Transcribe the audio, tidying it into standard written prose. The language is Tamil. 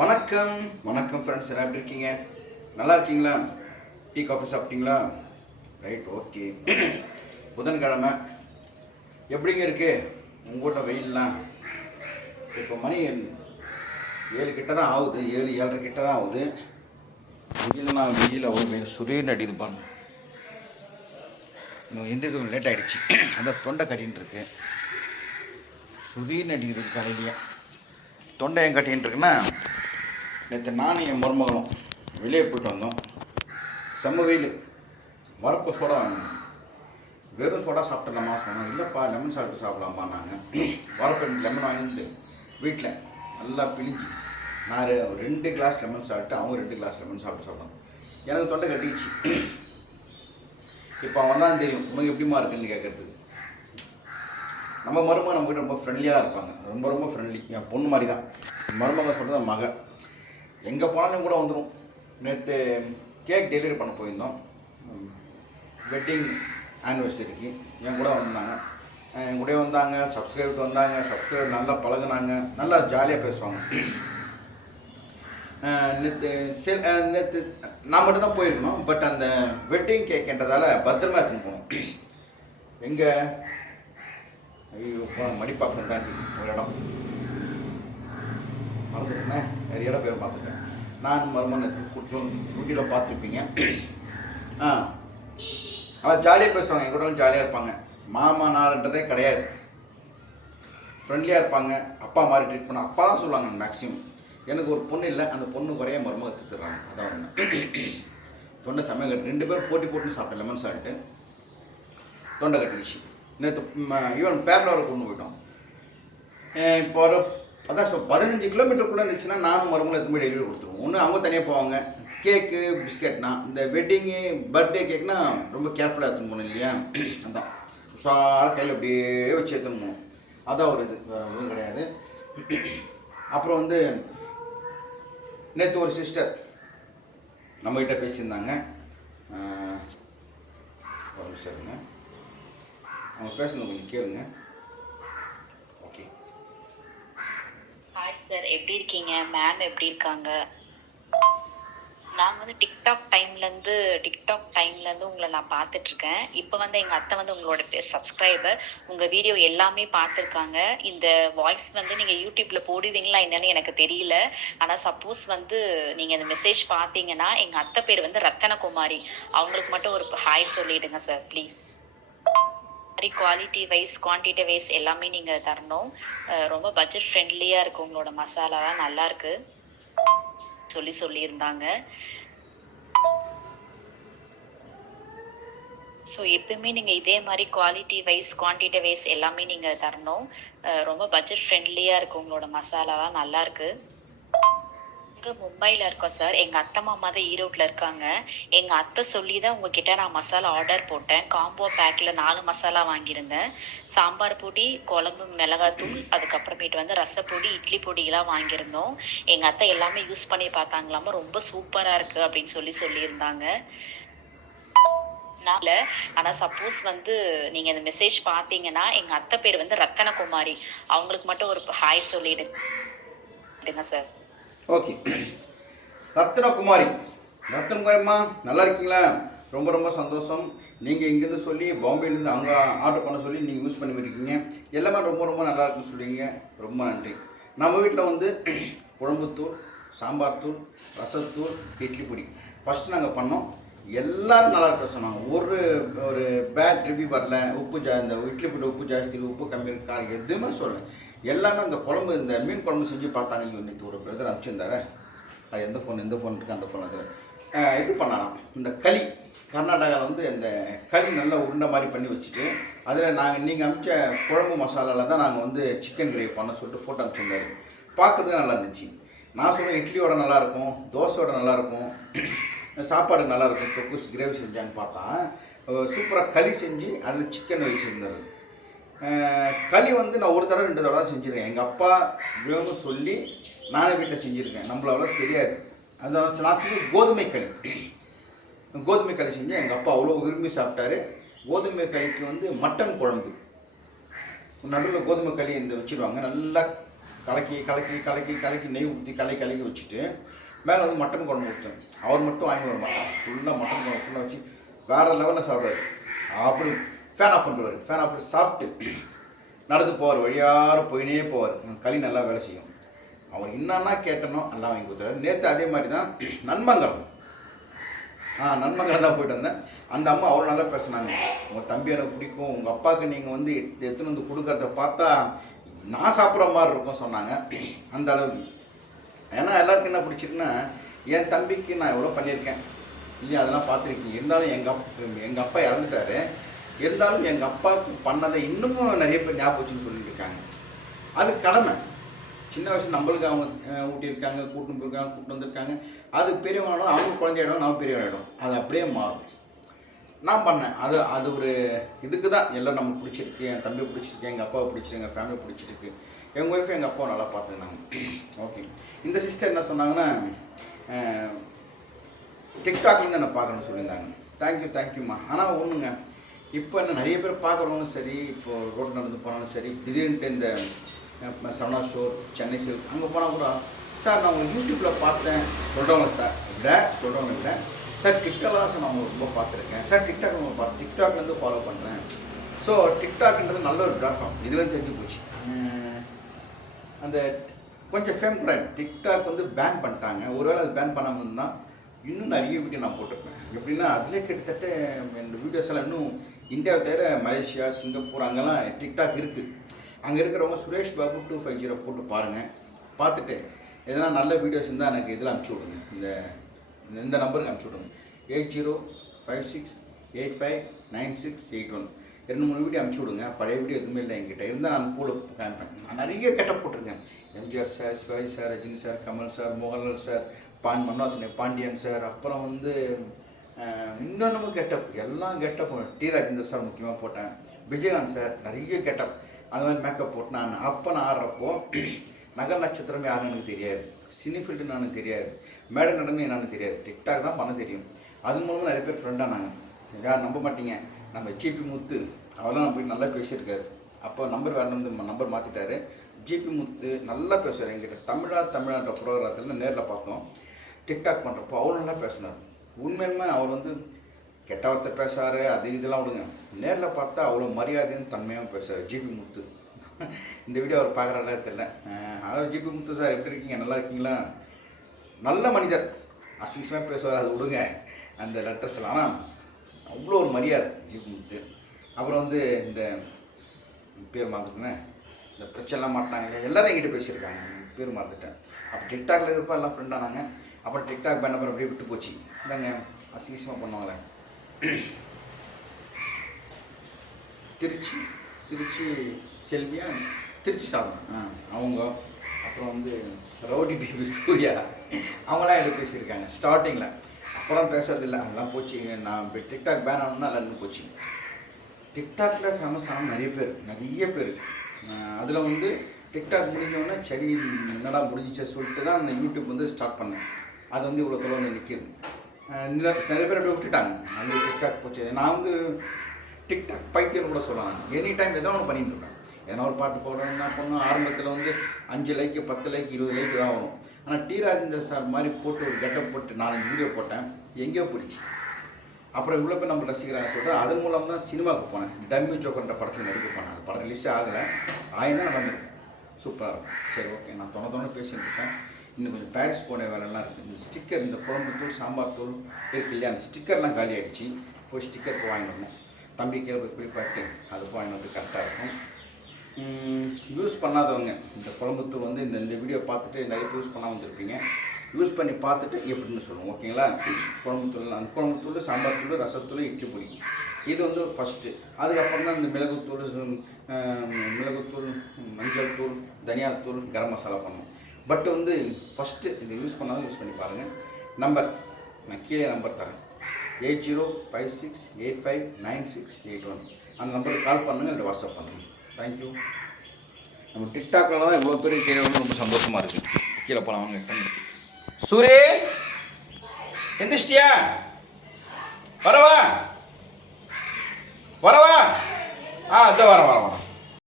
வணக்கம் வணக்கம் ஃப்ரெண்ட்ஸ், எல்லாம் எப்படி இருக்கீங்க? நல்லா இருக்கீங்களா? டீ காஃபி சாப்பிட்டீங்களா? Right, okay. புதன்கிழமை எப்படிங்க இருக்கு உங்கள் ஊரில் வெயில்லாம்? இப்போ மணி 7 கிட்ட தான் ஆகுது, 7-7:30 கிட்ட தான் ஆகுது. வெயில் அவ்வளோ சுரீர்னு அடிது பாருங்க. இன்னும் எந்திரிக்க லேட் ஆகிடுச்சு. அதான் தொண்டை கட்டின்னு இருக்கு, சுரீர்னு அடிக்குது காலையிலேயே. தொண்டை ஏன் கட்டின்னு இருக்குன்னா, நேற்று நானும் என் மருமகளும் வெளியே போயிட்டு வந்தோம். செம்ம வெயில், வரப்பு சோடா வாங்கினோம். வெறும் சோடா சாப்பிட்டுலாமா சொன்னோம். இல்லைப்பா, லெமன் சாப்பிட்டு சாப்பிடலாமா. நாங்கள் வரப்பு லெமன் வாங்கிட்டு வீட்டில் நல்லா பிழிஞ்சு நான் 2 கிளாஸ் லெமன் சாப்பிட்டு, அவங்க 2 கிளாஸ் லெமன் சாப்பிட்டோம். எனக்கு தொண்டை கட்டிச்சு. இப்போ அவன் தான் தெரியும் உனக்கு எப்படிமா இருக்குன்னு கேட்குறதுக்கு. நம்ம மருமக நம்மகிட்ட ரொம்ப ஃப்ரெண்ட்லியாக தான் இருப்பாங்க, ரொம்ப ஃப்ரெண்ட்லி. என் பொண்ணு மாதிரி தான் மருமக சொல்கிறது. மக எங்கே போனாலும் கூட வந்துடும். நேற்று கேக் டெலிவரி பண்ண போயிருந்தோம், வெட்டிங் ஆனிவர்சரிக்கு. என் கூட வந்தாங்க, சப்ஸ்கிரைபர் வந்தாங்க. சப்ஸ்கிரைபர் நல்லா பழகுனாங்க, நல்லா ஜாலியாக பேசுவாங்க. நேற்று நான் மட்டும் தான் போயிருக்கணும். பட் அந்த வெட்டிங் கேக்ன்றதால பத்திரமா எடுத்துன்னு போகணும். எங்கே ஐயோ மடிப்பாக்கம் தாண்டி ஒரு இடம் மறந்துட்டேன், நிறைய இடம் பேர் பார்த்துட்டேன். நான் மருமகன் குட்டியில் பார்த்துருப்பீங்க. அவள் ஜாலியாக பேசுவாங்க, என் கூட ஜாலியாக இருப்பாங்க. மாமனார்ன்றதே கிடையாது, ஃப்ரெண்ட்லியாக இருப்பாங்க. அப்பா மாதிரி ட்ரீட் பண்ண அப்பா தான் சொல்லுவாங்க மேக்ஸிமம். எனக்கு ஒரு பொண்ணு இல்லை, அந்த பொண்ணு குறைய மருமக திட்டுறாங்க. அதான் ஒன்று. தொண்டை சமையல் 2 பேர் போட்டு சாப்பிட்டேன். லெமன் சால்ட்டு தொண்டை கட்டிச்சு. நேற்று ஈவன் பேரலோரை கொண்டு போயிட்டோம். இப்போ ஒரு அதான் 15 கிலோமீட்டருக்குள்ளே இருந்துச்சுன்னா நானும் மருமகளை எடுத்து போய் டெலிவரி கொடுத்துருவோம். ஒன்று அவங்க தனியாக போவாங்க. கேக்கு பிஸ்கெட்னா, இந்த வெட்டிங்கு பர்த்டே கேக்னா ரொம்ப கேர்ஃபுல்லாக எடுத்துன்னு போகணும் இல்லையா? அதான் உஷாராக கையில் அப்படியே வச்சு எடுத்துன்னு போகணும். அதான் ஒரு இது, வேறு ஒன்றும் கிடையாது. அப்புறம் நேற்று ஒரு சிஸ்டர் நம்மகிட்ட பேசியிருந்தாங்க. ஒரு நிமிஷம் இருங்க, அவங்க பேசுனது கொஞ்சம் கேளுங்க. ஓகே. ஹாய் சார், எப்படி இருக்கீங்க? மேம் எப்படி இருக்காங்க? நாங்கள் டிக்டாக் டைம்லேருந்து உங்களை நான் பார்த்துட்ருக்கேன். இப்போ எங்கள் அத்தை உங்களோட சப்ஸ்கிரைபர். உங்கள் வீடியோ எல்லாமே பார்த்துருக்காங்க. இந்த வாய்ஸ் நீங்கள் யூடியூப்பில் போடுவீங்களா என்னன்னு எனக்கு தெரியல. ஆனால் சப்போஸ் நீங்கள் இந்த மெசேஜ் பார்த்தீங்கன்னா, எங்கள் அத்தை பேர் ரத்தனகுமாரி. அவங்களுக்கு மட்டும் ஒரு ஹாய் சொல்லிவிடுங்க sir please. Quality wise quantity wise எல்லாமே நீங்கள் தரணும். ரொம்ப பட்ஜெட் ஃப்ரெண்ட்லியாக இருக்குது, உங்களோட மசாலாலாம் நல்லாயிருக்கு சொல்லியிருந்தாங்க. ஸோ எப்பவுமே நீங்கள் இதே மாதிரி குவாலிட்டி வைஸ் குவான்டிட்டி வைஸ் எல்லாமே நீங்கள் தரணும். ரொம்ப பட்ஜெட் ஃப்ரெண்ட்லியாக இருக்குது, உங்களோட மசாலாலாம் நல்லாயிருக்கு. மும்பையில் இருக்கோம் சார். எங்கள் அத்தை மாமா தான் ஈரோட்டில் இருக்காங்க. எங்கள் அத்தை சொல்லி தான் உங்ககிட்ட நான் மசாலா ஆர்டர் போட்டேன். காம்போ பேக்கில் 4 மசாலா வாங்கியிருந்தேன். சாம்பார் பொடி, குழம்பு மிளகாத்தூள், அதுக்கப்புறமேட்டு ரசப்பொடி, இட்லி பொடியெல்லாம் வாங்கியிருந்தோம். எங்கள் அத்தை எல்லாமே யூஸ் பண்ணி பார்த்தாங்களாமா, ரொம்ப சூப்பராக இருக்குது அப்படின்னு சொல்லியிருந்தாங்க. ஆனால் சப்போஸ் நீங்கள் இந்த மெசேஜ் பார்த்தீங்கன்னா, எங்கள் அத்தை பேர் ரத்தனகுமாரி. அவங்களுக்கு மட்டும் ஒரு ஹாய் சொல்லிடுங்க சார். ஓகே. ரத்னகுமாரிம்மா, நல்லா இருக்கீங்களா? ரொம்ப சந்தோஷம். நீங்கள் இங்கேருந்து சொல்லி பாம்பேலேருந்து அங்கே ஆர்டர் பண்ண சொல்லி நீங்கள் யூஸ் பண்ணி இருக்கீங்க. எல்லாமே ரொம்ப நல்லா இருக்குன்னு சொல்கிறீங்க, ரொம்ப நன்றி. நம்ம வீட்டில் குழம்புத்தூள், சாம்பார் தூள், ரசத்தூள், இட்லி பொடி ஃபஸ்ட்டு நாங்கள் பண்ணோம். எல்லோரும் நல்லா இருக்க சொன்னாங்க. ஒரு பேட் ரிவ்யூ வரல. இந்த இட்லி பொடி உப்பு ஜாஸ்தி, உப்பு கம்மி இருக்கு, காரம் எதுவுமே சொல்லலை. எல்லாமே அந்த குழம்பு, இந்த மீன் குழம்பு செஞ்சு பார்த்தாங்க. இன்னைக்கு ஒரு பிரதர் அனுப்பிச்சிருந்தாரு. அது எந்த ஃபோன் இருக்குது, அந்த ஃபோன் அது இது பண்ணலாம். இந்த களி கர்நாடகாவில் இந்த களி நல்லா உருண்டை மாதிரி பண்ணி வச்சுட்டு, அதில் நீங்கள் அனுப்பிச்ச குழம்பு மசாலாவில் தான் நாங்கள் சிக்கன் கிரேவி பண்ண சொல்லிட்டு ஃபோட்டோ அனுப்பிச்சிருந்தாரு. பார்க்கறதுக்கு நல்லா இருந்துச்சு. நான் சொன்னேன் இட்லியோட நல்லாயிருக்கும், தோசையோட நல்லாயிருக்கும், சாப்பாடு நல்லாயிருக்கும், தொக்கு கிரேவி செஞ்சான்னு பார்த்தா சூப்பராக களி செஞ்சு அதில் சிக்கன் வச்சுருந்தாரு. களி நான் ஒரு தடவை 2 தடவை தான் செஞ்சுருக்கேன். எங்கள் அப்பா வேணும்னு சொல்லி நானே வீட்டில் செஞ்சுருக்கேன். நம்மள அவ்வளோ தெரியாது. அந்த நான் செஞ்சு கோதுமை களி செஞ்சு எங்கள் அப்பா அவ்வளோ விரும்பி சாப்பிட்டாரு. கோதுமை களிக்கு மட்டன் குழம்பு நடுவில் கோதுமை களி வச்சுருவாங்க. நல்லா கலக்கி கலக்கி கலக்கி கலக்கி நெய் ஊற்றி கலக்கி வச்சுட்டு மேலே வந்து மட்டன் குழம்பு ஊற்றேன். அவர் மட்டும் வாங்கி வர மாட்டான், ஃபுல்லாக மட்டன் குழம்பு ஃபுல்லாக வச்சு வேறு லெவலில் சாப்பிடுவார். அப்படி ஃபேன் ஆஃப் பண்ணுவார். ஃபேன் ஆஃப் சாப்பிட்டு நடந்து போவார், வழியார போயினே போவார். களி நல்லா வேலை செய்யும். அவர் என்னன்னா கேட்டனோ நல்லா வாங்கி கொடுத்தாரு. நேற்று அதே மாதிரி தான் நன்மங்கலம் தான் போயிட்டு வந்தேன். அந்த அம்மா அவ்வளோ நல்லா பேசுனாங்க. உங்கள் தம்பி எனக்கு பிடிக்கும், உங்கள் அப்பாவுக்கு நீங்கள் வந்து எடுத்துன்னு வந்து கொடுக்கறத பார்த்தா நான் சாப்பிட்ற மாதிரி இருக்கும் சொன்னாங்க. அந்த அளவுக்கு. ஏன்னா எல்லாருக்கும் என்ன பிடிச்சிருக்குன்னா, என் தம்பிக்கு நான் எவ்வளோ பண்ணியிருக்கேன் இல்லையா, அதெல்லாம் பார்த்துருக்கீங்க. இருந்தாலும் எங்கள் அப்பா இறந்துட்டாரு. இருந்தாலும் எங்கள் அப்பாவுக்கு பண்ணதை இன்னமும் நிறைய பேர் ஞாபகம் வச்சுன்னு சொல்லிட்டு இருக்காங்க. அது கடமை. சின்ன வயசு நம்மளுக்கு அவங்க ஊட்டியிருக்காங்க, கூட்டு போயிருக்காங்க, கூப்பிட்டு வந்திருக்காங்க. அது பெரியவனாலும் அவங்க குழந்தையிடம் நம்ம பெரியவனாயிடும். அது அப்படியே மாறும். நான் பண்ணேன். அது ஒரு இதுக்கு தான் எல்லாம் நமக்கு பிடிச்சிருக்கு. என் தம்பி பிடிச்சிருக்கு, எங்கள் அப்பாவை பிடிச்சிருக்கு, எங்கள் ஃபேமிலி பிடிச்சிருக்கு. எங்கள் ஒய்ஃபை எங்கள் அப்பாவை நல்லா பார்த்துருந்தாங்க. ஓகே. இந்த சிஸ்டர் என்ன சொன்னாங்கன்னா, டிக்டாக்லேருந்து என்னை பார்க்கணும்னு சொல்லியிருந்தாங்க. தேங்க்யூம்மா. ஆனால் ஒன்றுங்க, இப்போ என்ன நிறைய பேர் பார்க்குறவங்களும் சரி, இப்போது ரோட்டில் நடந்து போனாலும் சரி, திடீர்னுட்டு இந்த சரவணா ஸ்டோர், சென்னை சில்க் அங்கே போனால் கூட, சார் நான் உங்கள் யூடியூப்பில் பார்த்தேன் சொல்கிறவங்க விட சார் டிக்டாக் தான் சார் நான் உங்களுக்கு ரொம்ப பார்த்துருக்கேன் சார், டிக்டாக்லேருந்து ஃபாலோ பண்ணுறேன். ஸோ டிக்டாக்ன்றது நல்ல ஒரு பிளாட்ஃபார்ம். இதுலேருந்து தெரிஞ்சு போச்சு. அந்த கொஞ்சம் ஃபேம் கூட டிக்டாக் வந்து பேன் பண்ணிட்டாங்க. ஒருவேளை அது பேன் பண்ணாமல் இருந்தால் இன்னும் நிறைய வீடியோ நான் போட்டிருப்பேன். எப்படின்னா அதிலே கிட்டத்தட்ட இந்த வீடியோஸ் எல்லாம் இன்னும் இந்தியாவை தவிர மலேசியா, சிங்கப்பூர் அங்கெல்லாம் டிக்டாக் இருக்குது. அங்கே இருக்கிறவங்க சுரேஷ் பாபு 250 போட்டு பாருங்கள். பார்த்துட்டு எதனா நல்ல வீடியோஸ் இருந்தால் எனக்கு இதில் அனுப்பிச்சி விடுங்க. இந்த நம்பருக்கு அனுப்பிச்சி விடுங்க. 8056859681. 2-3 வீடியோ அனுப்பிச்சி விடுங்க. பழைய வீடியோ எதுவுமே இல்லை என்கிட்ட இருந்தால் நான் கூட காமிப்பேன். நான் நிறைய கெட்டப் போட்டிருக்கேன். MGR sir, Sivaji sir, Rajini sir, Kamal sir, Mohanlal sir, Manvasanai Pandiyan sir, அப்புறம் வந்து இன்னொன்று கெட்டப், எல்லாம் கெட்டப். டி ராஜேந்தர் சார் முக்கியமாக போட்டேன். விஜயகாந்த் சார் நிறைய கெட்டப், அந்த மாதிரி மேக்கப் போட்டு நான் ஆடுறப்போ நகர் நட்சத்திரம் யாருன்னு எனக்கு தெரியாது, சினி ஃபீல்டுன்னு எனக்கு தெரியாது, மேடை நடந்து என்னன்னு தெரியாது. டிக்டாக் தான் பண்ண தெரியும். அது மூலமாக நிறைய பேர் ஃப்ரெண்டானாங்க. யார் நம்ப மாட்டீங்க, நம்ம ஜிபி முத்து அவரெல்லாம் நம்ம போய் நல்லா பேசியிருக்காரு. அப்போ நம்பர் மாற்றிட்டாரு. ஜிபி முத்து நல்லா பேசுகிறார் என்கிட்ட. தமிழான்ற ப்ரோக்ராத்தில் நேரில் பார்த்தோம். டிக்டாக் பண்ணுறப்போ அவ்வளோ நல்லா பேசினார். உண்மையுமே அவர் வந்து கெட்ட வார்த்தை பேசுகிறாரு, அது இதெல்லாம் விடுங்க. நேரில் பார்த்தா அவ்வளோ மரியாதையும் தன்மையாக பேசுகிறார் ஜிபி முத்து. இந்த வீடியோ அவர் பார்க்குறாரே தெரியல. அதாவது ஜிபி முத்து சார் எப்படி இருக்கீங்க, நல்லா இருக்கீங்களா? நல்ல மனிதர், அசிங்கமாக பேசுவார், அது விடுங்க அந்த லெட்டர்ஸ் எல்லாம். ஆனால் அவ்வளோ ஒரு மரியாதை ஜிபி முத்து. அப்புறம் வந்து இந்த பேர் மறந்துட்டேன், இந்த பிரச்சனைலாம் மாட்டினாங்க, எல்லோரும் என்கிட்ட பேசியிருக்காங்க, பேர் மறந்துட்டேன். அப்போ டிக்டாக்ல இருப்பா எல்லாம் ஃப்ரெண்டானாங்க. அப்புறம் டிக்டாக் பேன் அப்புறம் அப்படியே விட்டு போச்சு. இல்லைங்க அசிங்கமாக பண்ணுவாங்களே. திருச்சி செல்வியா, திருச்சி சாதனை அவங்க, அப்புறம் வந்து ரவுடி பேபி சூர்யா, அவங்களாம் என்கிட்ட பேசியிருக்காங்க ஸ்டார்டிங்கில். அப்புறம் பேசுறதில்லை, அதெல்லாம் போச்சு. நான் இப்போ டிக்டாக் பேன் ஆகணும்னா எல்லாம் போச்சு. டிக்டாக்ல ஃபேமஸ் ஆன நிறைய பேர். அதில் வந்து டிக்டாக் முடிஞ்சோடனே சரி என்னடா முடிஞ்சிச்சு சொல்லிட்டு தான் நான் யூடியூப் வந்து ஸ்டார்ட் பண்ணேன். அது வந்து இவ்வளோ தொலைவில் நிற்கிது. நிறைய பேர் அப்படியே விட்டுட்டாங்க. அந்த டிக்டாக் போச்சு. நான் வந்து டிக்டாக் பைத்தியம் கூட சொல்லலாம். எனி டைம் எதோ ஒன்று பண்ணிட்டு இருக்கேன். ஏன்னா ஒரு பாட்டு போடுறேன், என்ன பண்ணோம், ஆரம்பத்தில் வந்து 5 லைக் 10 லைக் 20 லைக் தான் வரும். ஆனால் டி ராஜேந்தர் சார் மாதிரி போட்டு ஒரு கெட்டப் போட்டு 4-5 வீடியோ போட்டேன், எங்கேயோ போயிடுச்சு. அப்புறம் இவ்வளோ பேர் நம்ம ரசிக்கிறாங்க சொல்லிட்டு அதன் மூலம் தான் சினிமாவுக்கு போனேன். டம்மி ஜோக்கர்ன்ற படத்தில் நடிக்க போனேன். அந்த படம் ரிலீஸே ஆகலை, ஆயிரம் தான் வந்திருக்கேன். சூப்பராக இருக்கும். சரி ஓகே, நான் தொண்ணு பேசிட்டு இருக்கேன். இன்னும் கொஞ்சம் பாரிஸ் போன வேலைலாம் இருக்குது. இந்த ஸ்டிக்கர், இந்த குழம்பு தூள் சாம்பார் தூள் இருக்குது இல்லையா, அந்த ஸ்டிக்கர்லாம் காலி ஆகிடுச்சு. போய் ஸ்டிக்கர் வாங்கிட்டு வந்தேன். தம்பி கீழே போய் குறிப்பாட்டு அது வாங்கிட்டு வந்து கரெக்டாக இருக்கும். யூஸ் பண்ணாதவங்க இந்த குழம்புத்தூள் வந்து இந்த வீடியோ பார்த்துட்டு நிறைய யூஸ் பண்ணாமல் வந்திருப்பீங்க. யூஸ் பண்ணி பார்த்துட்டு எப்படின்னு சொல்லுவோம், ஓகேங்களா? குழம்புத்தூள், அந்த குழம்புத்தூள், சாம்பார் தூள், ரசத்தூள், இட்லி பொடி, இது வந்து ஃபஸ்ட்டு. அதுக்கப்புறம் தான் இந்த மிளகுத்தூள், மஞ்சள் தூள், தனியாத்தூள், கரம் மசாலா பண்ணணும். பட் வந்து ஃபஸ்ட்டு இதை யூஸ் பண்ணாலும் யூஸ் பண்ணி பாருங்கள். நம்பர் நான் கீழே நம்பர் தரேன், 8056859681. அந்த நம்பருக்கு கால் பண்ணுங்கள், இல்லை வாட்ஸ்அப் பண்ணுங்கள். தேங்க்யூ. நம்ம டிக்டாக்ல தான் இவ்வளோ பேர் கீழே வந்து ரொம்ப சந்தோஷமாக இருக்குது. கீழே போகலாம் வாங்க. சூரே எந்திரிச்சிட்டியா? வரவா? இதோ வரேன்.